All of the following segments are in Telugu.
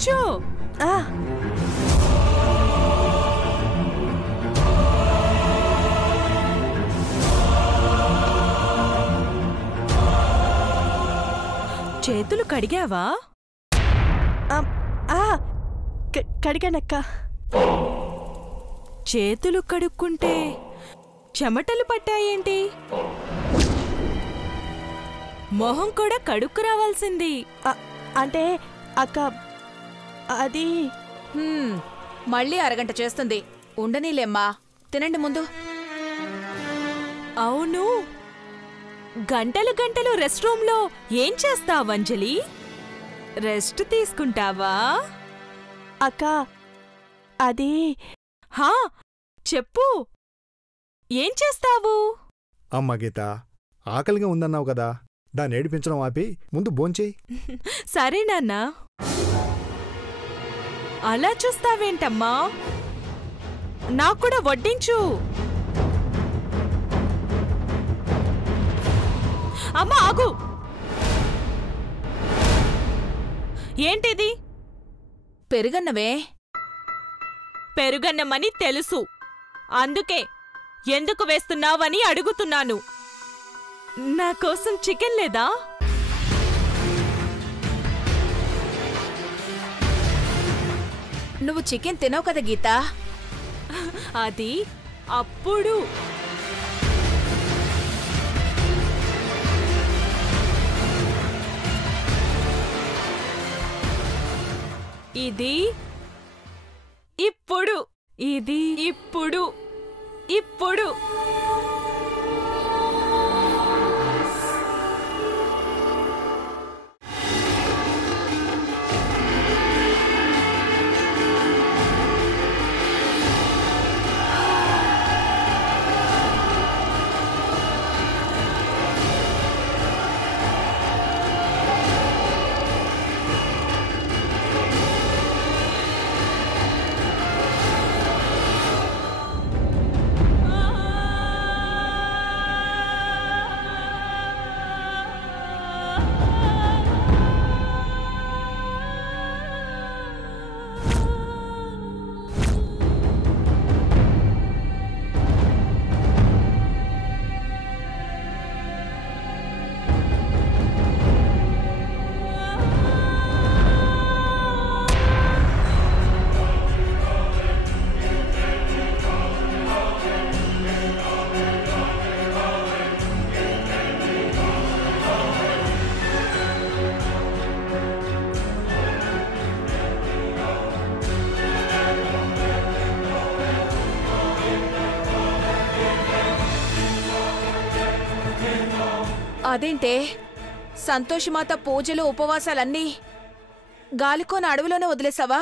కూర్చో. చేతులు కడిగావా? కడిగానక్క. చేతులు కడుక్కుంటే చెమటలు పట్టాయేంటి? మొహం కూడా కడుక్కు రావాల్సింది. అంటే అక్క అది మళ్ళీ అరగంట చేస్తుంది. ఉండనీలేమ్మా, తినండి ముందు. అవును, గంటలు గంటలు రెస్ట్ రూమ్లో ఏం చేస్తావు అంజలి? రెస్ట్ తీసుకుంటావా? అక్క అది చెప్పు, ఏం చేస్తావు? అమ్మా గీత, ఆకలిగా ఉందన్నావు కదా, దాన్ని ఏడిపించడం ఆపి ముందు భోంచేయి. సరే నాన్నా. అలా చూస్తావేంటమ్మా? నాక్కూడా వడ్డించు. అమ్మా ఆగు. ఏంటిది? పెరుగన్నవే. పెరుగన్నమని తెలుసు, అందుకే ఎందుకు వేస్తున్నావని అడుగుతున్నాను. నా కోసం చికెన్ లేదా? నువ్వు చికెన్ తినవు కదా గీతా. అది అప్పుడు. ఇది ఇప్పుడు. ఇది ఇప్పుడు. ఇప్పుడు అదేంటే, సంతోషమాత పూజలు ఉపవాసాలన్నీ గాలికోన అడవిలోనే వదిలేసావా?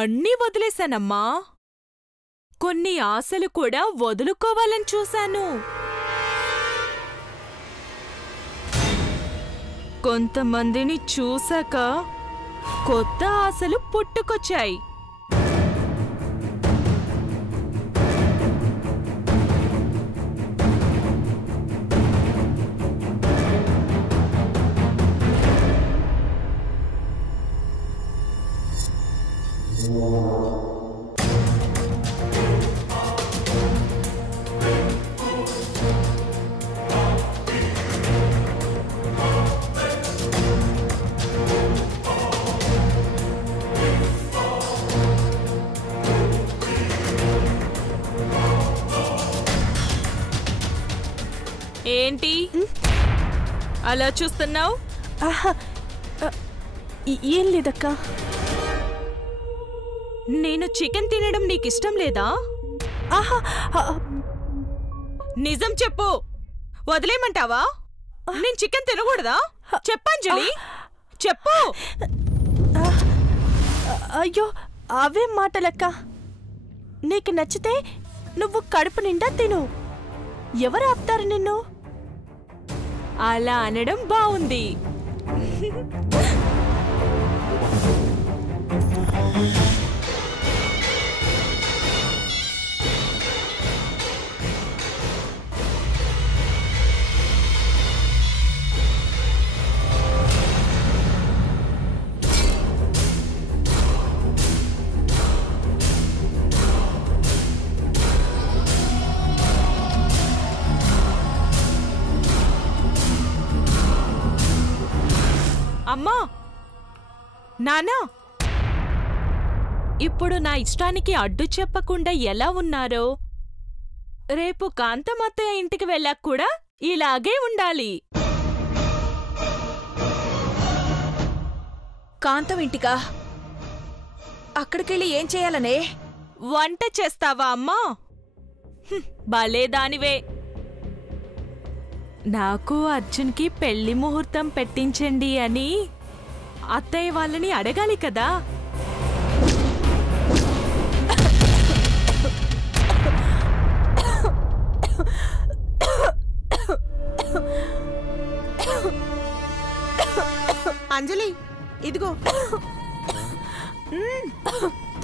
అన్నీ వదిలేశానమ్మా. కొన్ని ఆశలు కూడా వదులుకోవాలని చూశాను. కొంతమందిని చూశాక కొత్త ఆశలు పుట్టుకొచ్చాయి. ఏంటి అలా చూస్తున్నావు? ఏం లేదక్క. నేను చికెన్ తినడం నీకిష్టం లేదా? నిజం చెప్పు, వదిలేయమంటావా? నేను చికెన్ తినకూడదా? చెప్పంజలి, చెప్పు. అయ్యో, అవేం మాటలక్క. నీకు నచ్చితే నువ్వు కడుపు నిండా తిను. ఎవరు ఆపుతారు నిన్ను? అలా అనడం బావుంది. నానా, ఇప్పుడు నా ఇష్టానికి అడ్డు చెప్పకుండా ఎలా ఉన్నారో రేపు కాంతమత్తయ్య ఇంటికి వెళ్ళాక కూడా ఇలాగే ఉండాలి. కాంతం ఇంటికా? అక్కడికెళ్ళి ఏం చేయాలనే? వంట చేస్తావా అమ్మా? భలేదానివే. నాకు అర్జున్కి పెళ్లి ముహూర్తం పెట్టించండి అని అత్తయ్య వాళ్ళని అడగాలి కదా. అంజలి, ఇదిగో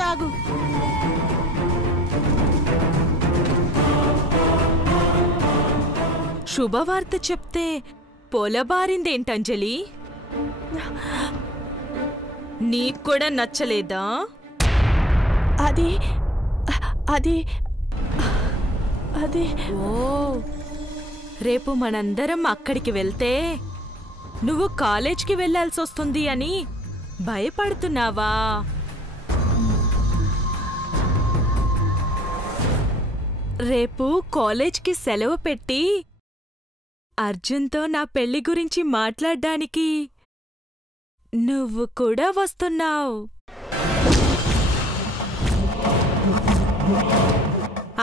తాగు. శుభవార్త చెప్తే పొలబారిందేంటంజలి? నీక్కూడా నచ్చలేదా? అది అది అది ఓ, రేపు మనందరం అక్కడికి వెళ్తే నువ్వు కాలేజ్కి వెళ్లాల్సొస్తుంది అని భయపడుతున్నావా? రేపు కాలేజ్కి సెలవు పెట్టి అర్జున్తో నా పెళ్లి గురించి మాట్లాడ్డానికి నువ్వు కూడా వస్తున్నావు.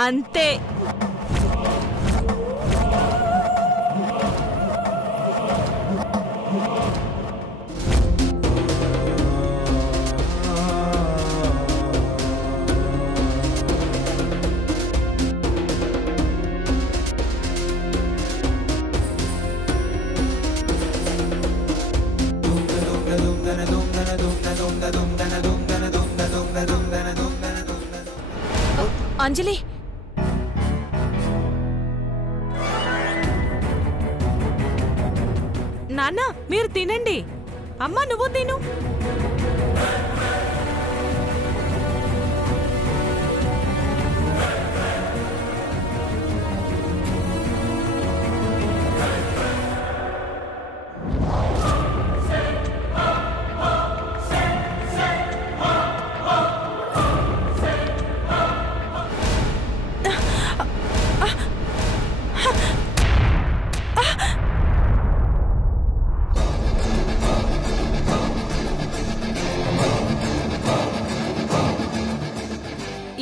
అంతే. అంజలి, నాన్న మీరు తినండి. అమ్మా నువ్వు తిను.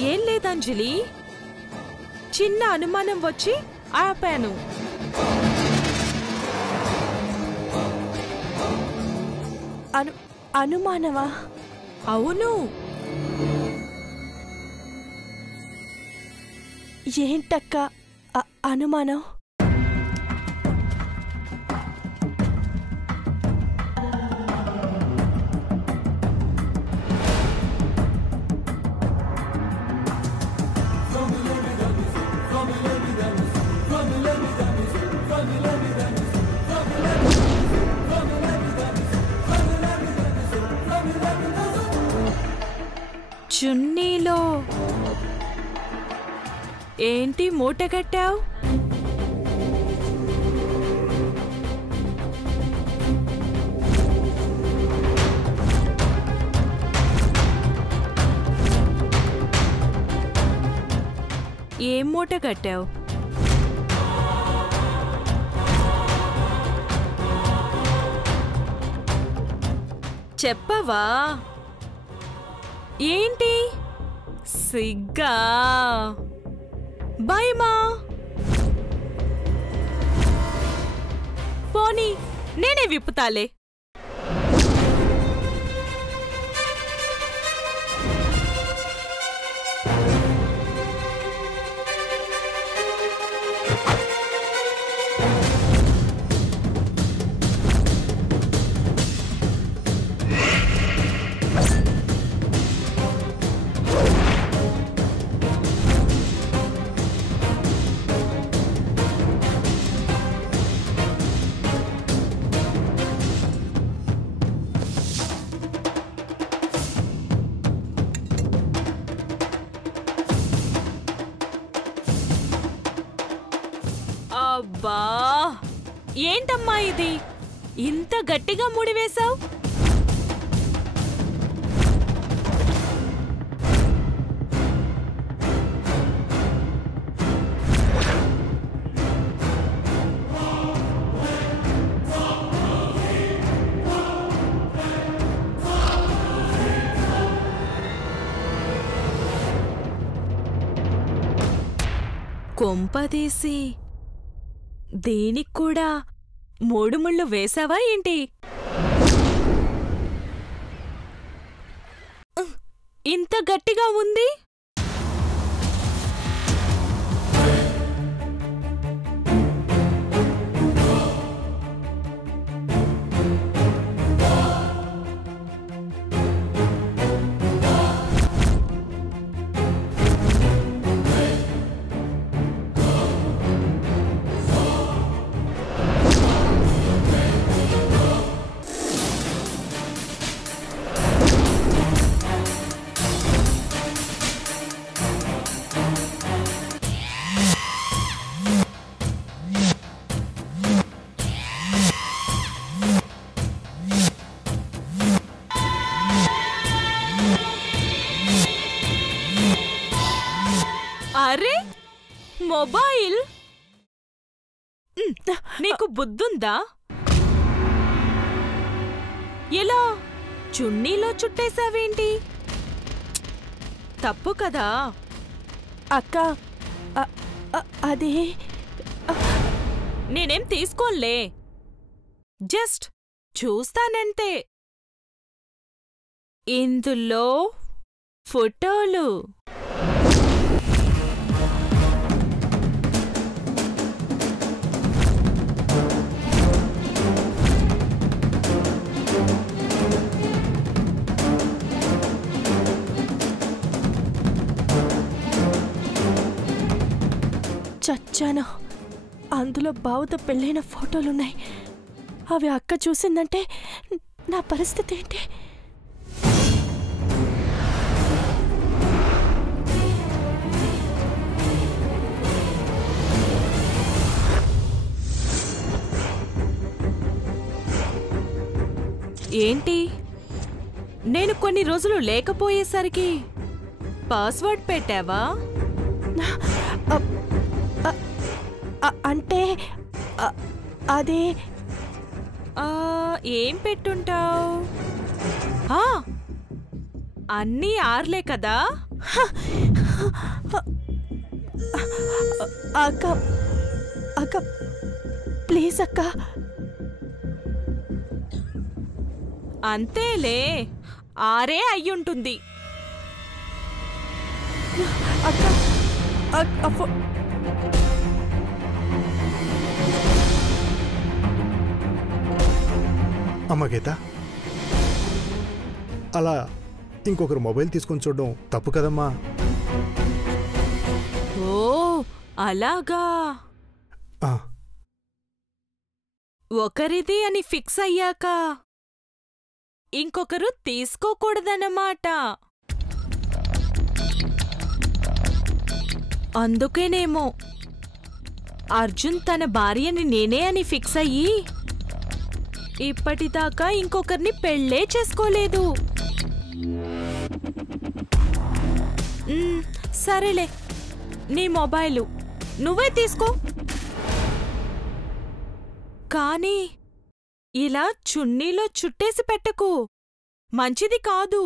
ఏం లేదంజలి, చిన్న అనుమానం వచ్చి ఆపాను. అనుమానమా? అవును. ఏంటక్క అనుమానం? చున్నీలో ఏంటి మూట కట్టావు? ఏం మూట కట్టావు? చెప్పవా? ఏంటి సిగ్గా? భయమా? పోనీ నేనే విప్పుతాలే. అబ్బా, ఏంటమ్మా ఇది ఇంత గట్టిగా ముడివేశావు? కొంపదీసి దీనిక్కూడా 3 ముళ్ళు వేశావా ఏంటి? ఇంత గట్టిగా ఉంది. అరే మొబైల్, నీకు బుద్ధుందా? ఎలా చున్నీలో చుట్టేశావేంటి? తప్పు కదా. అక్క అది నేనేం తీసుకోలే, జస్ట్ చూస్తానంతే. ఇందులో ఫోటోలు. చచ్చాను. అందులో బావతో పెళ్ళైన ఫోటోలున్నాయి. అవి అక్క చూసిందంటే నా పరిస్థితి ఏంటి? ఏంటి, నేను కొన్ని రోజులు లేకపోయేసరికి పాస్వర్డ్ పెట్టావా? అంటే అదే ఏం పెట్టుంటావు? అన్నీ ఆర్లే కదా. అక్క అక్క ప్లీజ్ అక్క. అంతేలే, ఆరే అయ్యుంటుంది. అక్క అమ్మ గీత, అలా ఇంకొకరు మొబైల్ తీసుకొని చూడడం తప్పు కదమ్మా. ఓ అలాగా. ఒకరిది అని ఫిక్స్ అయ్యాక ఇంకొకరు తీసుకోకూడదన్నమాట. అందుకేనేమో అర్జున్ తన భార్యని నేనే అని ఫిక్స్ అయ్యి ఇప్పటిదాకా ఇంకొకరిని పెళ్ళే చేసుకోలేదు. సరేలే, నీ మొబైలు నువ్వే తీసుకో. కానీ ఇలా చున్నీలో చుట్టేసి పెట్టకు, మంచిది కాదు.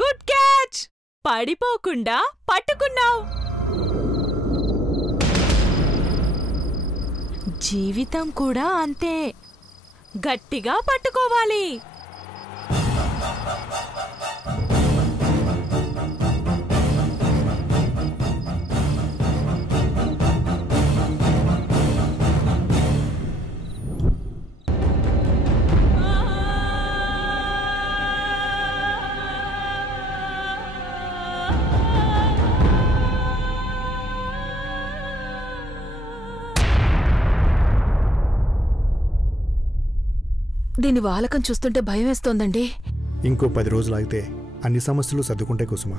Good catch! పడిపోకుండా పట్టుకున్నావు. జీవితం కూడా అంతే, గట్టిగా పట్టుకోవాలి. దీని వాలకం చూస్తుంటే భయం వేస్తోందండి. ఇంకో 10 రోజులు ఆగితే అన్ని సమస్యలు సర్దుకుంటాయి కుసుమ.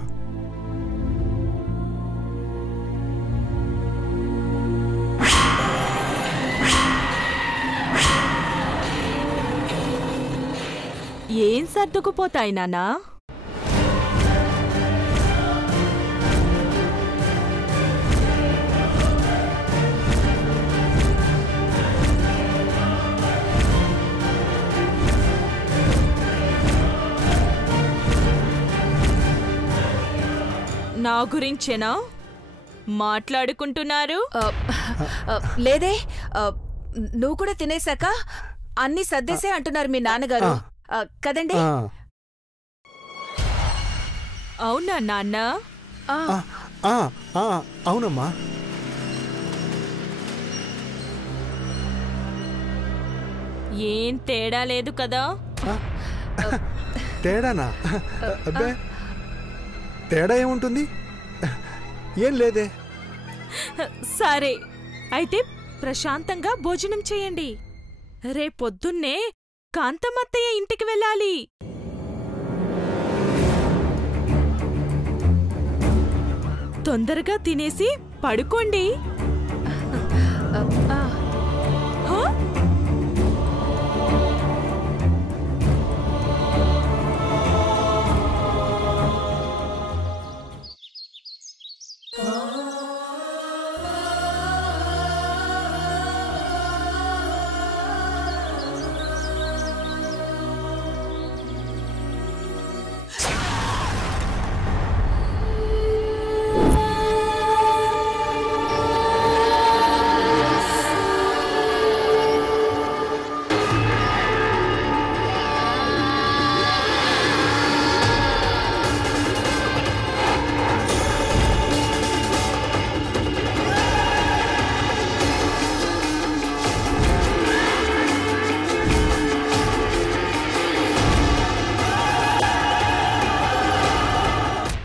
ఏం సర్దుకుపోతాయి నాన్నా? నా గురించేనా మాట్లాడుకుంటున్నారు? లేదే, నువ్వు కూడా తినేశాక అన్నీ సర్దేసే అంటున్నారు మీ నాన్నగారు కదండి? అవునా నాన్న? అవునమ్మా. ఏం తేడా లేదు కదా? తేడానా? అబ్బే, తేడా ఏముంటుంది? ఏం లేదే. సరే, అయితే ప్రశాంతంగా భోజనం చేయండి. రేపొద్దున్నే కాంతమత్తయ్య ఇంటికి వెళ్ళాలి. తొందరగా తినేసి పడుకోండి.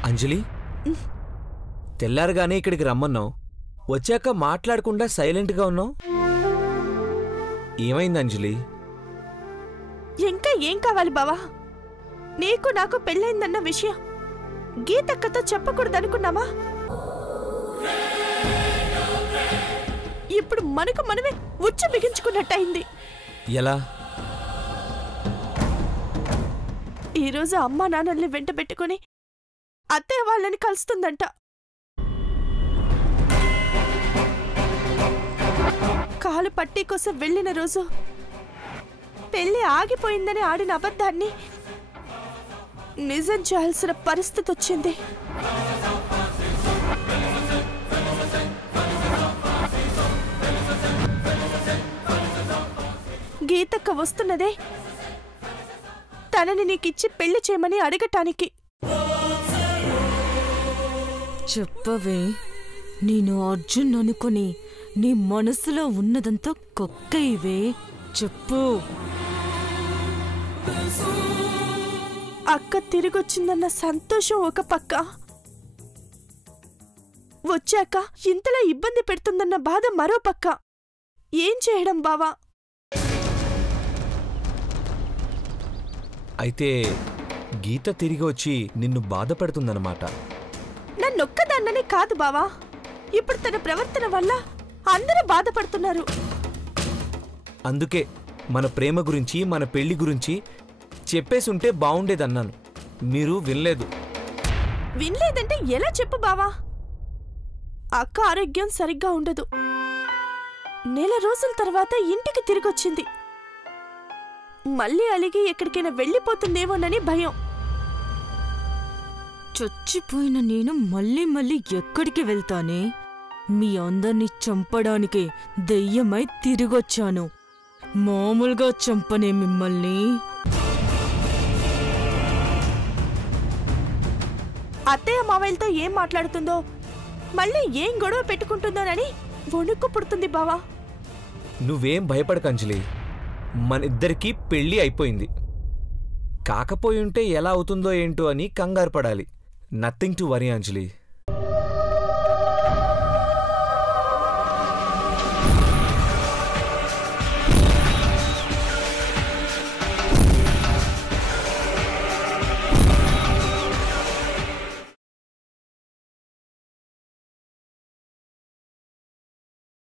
అంజలి, తెల్లారగానే ఇక్కడికి రమ్మన్నావు, వచ్చాక మాట్లాడకుండా సైలెంట్గా ఉన్నావు. ఏమైంది అంజలి? ఇంకా ఏం కావాలి బావా? నీకు నాకు పెళ్ళైందన్న విషయం గీతక్కతో చెప్పకూడదనుకున్నామా? ఇప్పుడు మనకు మనమే ఉచ్చు బిగించుకున్నట్టయింది. ఎలా? ఈరోజు అమ్మా నాన్నల్ని వెంట పెట్టుకుని అత్తయ్య వాళ్ళని కలుస్తుందంట. కాలు పట్టీ కోసం వెళ్ళిన రోజు పెళ్లి ఆగిపోయిందని ఆడిన అబద్ధాన్ని నిజం చేయాల్సిన పరిస్థితి వచ్చింది. గీతక్క వస్తున్నదే తనని నీకిచ్చి పెళ్లి చేయమని అడగటానికి. చెప్పవే, నేను అర్జున్ అనుకుని నీ మనసులో ఉన్నదంతా కొక్కయివే, చెప్పు. అక్క తిరిగొచ్చిందన్న సంతోషం ఒక పక్క, వచ్చాక ఇంతలా ఇబ్బంది పెడుతుందన్న బాధ మరో పక్క. ఏం చేయడం బావా? అయితే గీత తిరిగి వచ్చి నిన్ను బాధ పెడుతుందన్నమాట. నన్నొక్కదాన్ననే కాదు బావా, ఇప్పుడు తన ప్రవర్తన వల్ల అందరూ బాధపడుతున్నారు. అందుకే మన ప్రేమ గురించి, మన పెళ్లి గురించి చెప్పేసుంటే బావుండేదన్నాను. మీరు వినలేదు. వినలేదంటే ఎలా చెప్పు బావా? అక్క ఆరోగ్యం సరిగ్గా ఉండదు. నెల రోజుల తర్వాత ఇంటికి తిరిగొచ్చింది. మళ్ళీ అలిగి ఎక్కడికైనా వెళ్ళిపోతుందేమోనని భయం. చచ్చిపోయిన నేను మళ్ళీ మళ్ళీ ఎక్కడికి వెళ్తానే? మీ అందర్నీ చంపడానికే దెయ్యమై తిరిగొచ్చాను. మామూలుగా చంపనే మిమ్మల్ని. అత్తయ్య మావయ్యలతో ఏం మాట్లాడుతుందో, మళ్ళీ ఏం గొడవ పెట్టుకుంటుందోనని వణుక్కు పుడుతుంది బావా. నువ్వేం భయపడకు అంజలి, మనిద్దరికీ పెళ్ళి అయిపోయింది. కాకపోయుంటే ఎలా అవుతుందో ఏంటో అని కంగారు పడాలి. Nothing to worry Anjali.